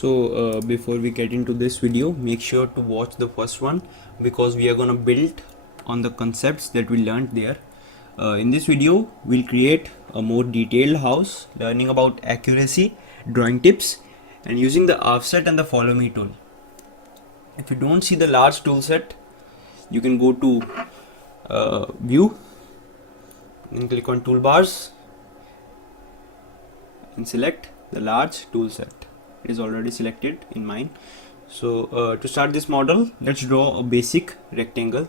Before we get into this video, make sure to watch the first one because we are gonna build on the concepts that we learned there. In this video, we'll create a more detailed house, learning about accuracy, drawing tips, and using the offset and the follow me tool. If you don't see the large tool set, you can go to view and click on toolbars and select the large tool set. It is already selected in mine. To start this model, let's draw a basic rectangle.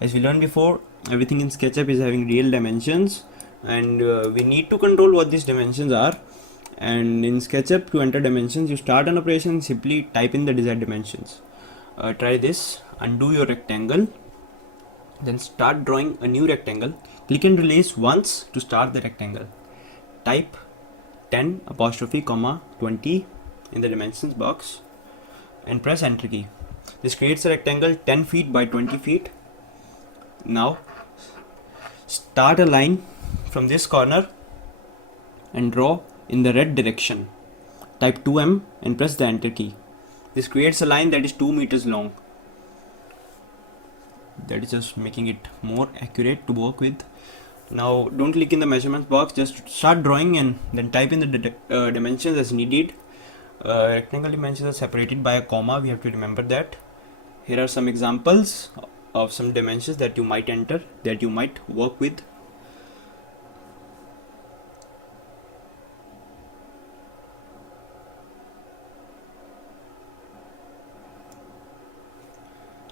As we learned before, everything in SketchUp is having real dimensions, and we need to control what these dimensions are. And in SketchUp, to enter dimensions, you start an operation, simply type in the desired dimensions. Try this. Undo your rectangle, then start drawing a new rectangle. Click and release once to start the rectangle. Type 10 apostrophe comma 20 in the dimensions box and press enter key. This creates a rectangle 10 feet by 20 feet. Now start a line from this corner and draw in the red direction. Type 2m and press the enter key. This creates a line that is 2 meters long. That is just making it more accurate to work with. Now don't click in the measurements box, just start drawing and then type in the dimensions as needed. Rectangle dimensions are separated by a comma, we have to remember that. Here are some examples of some dimensions that you might enter, that you might work with.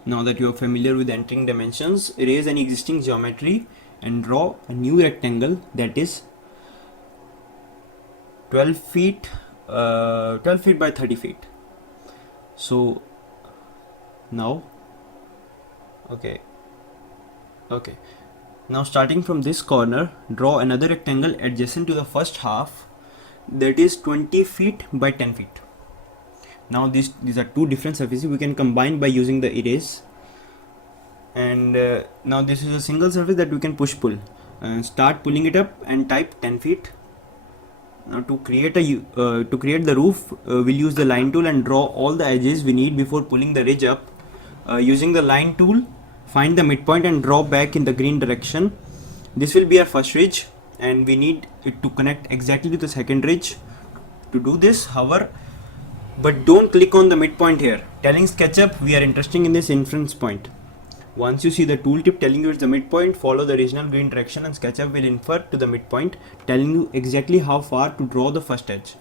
Now that you are familiar with entering dimensions, erase any existing geometry and draw a new rectangle that is 12 feet by 30 feet. So now now starting from this corner, draw another rectangle adjacent to the first half that is 20 feet by 10 feet. Now these are two different surfaces we can combine by using the erase. And now this is a single surface that we can pull and start pulling it up and type 10 feet. Now to create the roof, we'll use the line tool and draw all the edges we need before pulling the ridge up. Using the line tool, find the midpoint and draw back in the green direction. This will be our first ridge and we need it to connect exactly to the second ridge. To do this, however, but don't click on the midpoint here. Telling SketchUp we are interested in this inference point. Once you see the tooltip telling you it's the midpoint, follow the original green direction and SketchUp will infer to the midpoint, telling you exactly how far to draw the first edge.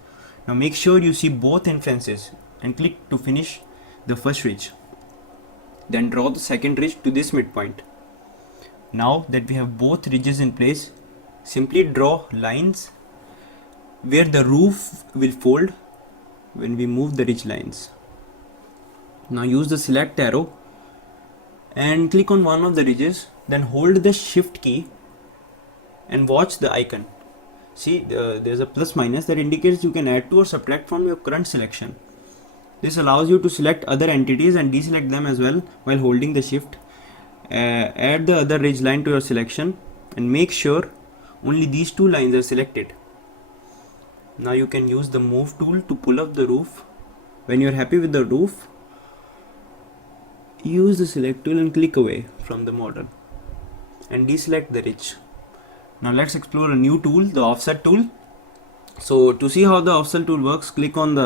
Now make sure you see both inferences and click to finish the first ridge. Then draw the second ridge to this midpoint. Now that we have both ridges in place, simply draw lines where the roof will fold when we move the ridge lines. Now use the select arrow and click on one of the ridges, then hold the shift key and watch the icon. See, there's a plus minus that indicates you can add to or subtract from your current selection. This allows you to select other entities and deselect them as well while holding the shift. Add the other ridge line to your selection and make sure only these two lines are selected. Now you can use the move tool to pull up the roof. When you're happy with the roof, use the select tool and click away from the model and deselect the ridge. Now let's explore a new tool, the offset tool. So to see how the offset tool works, click on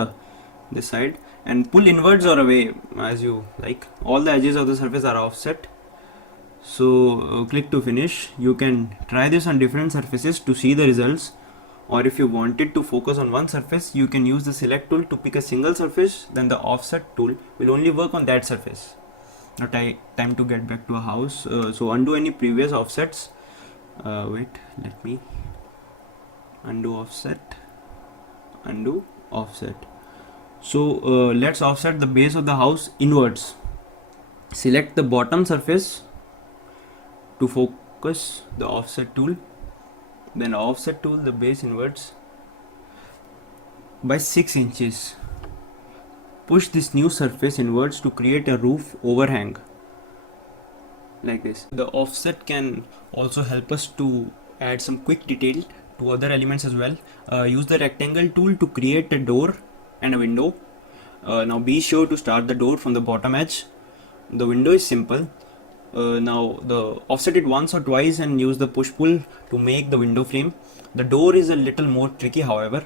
this side and pull inwards or away as you like. All the edges of the surface are offset. So click to finish. You can try this on different surfaces to see the results, or if you wanted to focus on one surface, you can use the select tool to pick a single surface, then the offset tool will only work on that surface. Now time to get back to a house. So undo any previous offsets. Wait, let me undo offset, undo offset. So let's offset the base of the house inwards. Select the bottom surface to focus the offset tool, then offset tool the base inwards by 6 inches. Push this new surface inwards to create a roof overhang like this. The offset can also help us to add some quick detail to other elements as well. Use the rectangle tool to create a door and a window. Now be sure to start the door from the bottom edge. The window is simple. Now offset it once or twice and use the push-pull to make the window frame. The door is a little more tricky, however.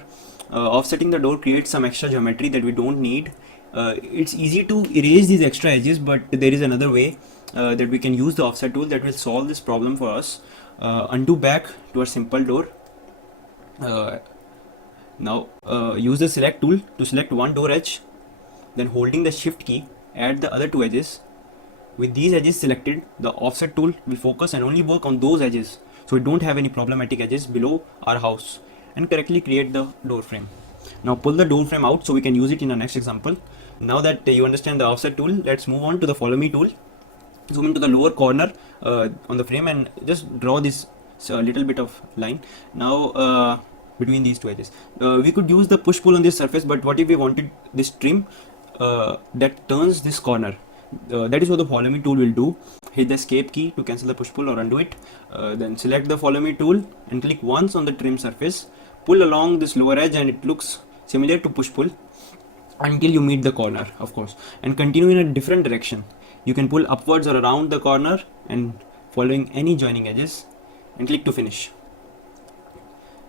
Offsetting the door creates some extra geometry that we don't need. It's easy to erase these extra edges, but there is another way that we can use the offset tool that will solve this problem for us. Undo back to our simple door. Now use the select tool to select one door edge, then holding the shift key, add the other two edges. With these edges selected, the offset tool will focus and only work on those edges, so we don't have any problematic edges below our house, and correctly create the door frame. Now pull the door frame out so we can use it in our next example. Now that you understand the offset tool, let's move on to the follow me tool. Zoom into the lower corner on the frame and just draw this little bit of line. Now between these two edges, we could use the push pull on this surface, but what if we wanted this trim that turns this corner? That is what the follow me tool will do. Hit the escape key to cancel the push pull or undo it. Then select the follow me tool and click once on the trim surface. Pull along this lower edge and it looks similar to push pull until you meet the corner, of course, and continue in a different direction. You can pull upwards or around the corner and following any joining edges and click to finish.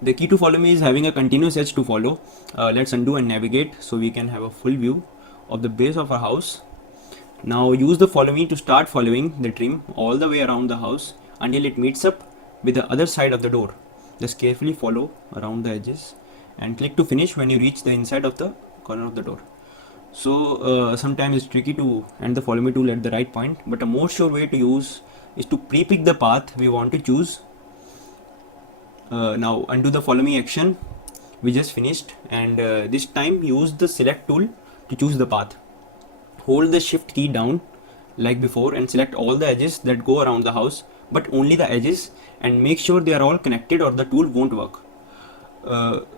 The key to follow me is having a continuous edge to follow. Let's undo and navigate so we can have a full view of the base of our house. Now use the follow me to start following the trim all the way around the house until it meets up with the other side of the door. Just carefully follow around the edges and click to finish when you reach the inside of the corner of the door. So sometimes it's tricky to end the follow me tool at the right point, but a more sure way to use is to pre-pick the path we want to choose. Now undo the follow me action we just finished, and this time use the select tool to choose the path. Hold the shift key down like before and select all the edges that go around the house, but only the edges, and make sure they are all connected or the tool won't work.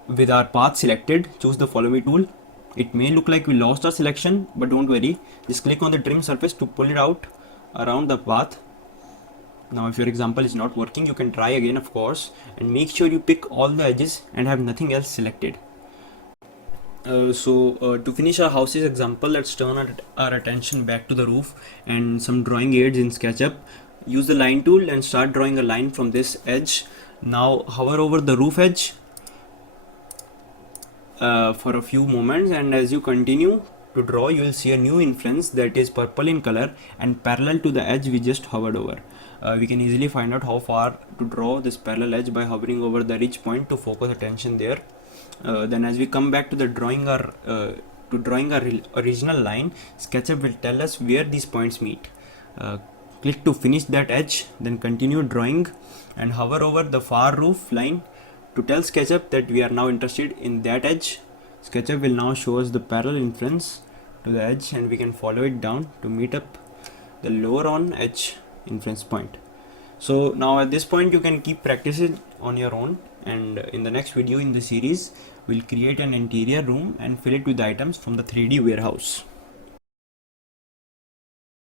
With our path selected, choose the follow me tool. It may look like we lost our selection, but don't worry, just click on the trim surface to pull it out around the path. Now if your example is not working, you can try again, of course, and make sure you pick all the edges and have nothing else selected. To finish our houses example, let's turn our attention back to the roof and some drawing aids in SketchUp. Use the line tool and start drawing a line from this edge. Now hover over the roof edge for a few moments, and as you continue to draw, you will see a new influence that is purple in color and parallel to the edge we just hovered over. We can easily find out how far to draw this parallel edge by hovering over the ridge point to focus attention there. Then as we come back to the drawing our original line, SketchUp will tell us where these points meet. Click to finish that edge, then continue drawing and hover over the far roof line to tell SketchUp that we are now interested in that edge. SketchUp will now show us the parallel inference to the edge, and we can follow it down to meet up the lower on edge inference point. So now at this point you can keep practicing on your own, and in the next video in the series we'll create an interior room and fill it with items from the 3D warehouse.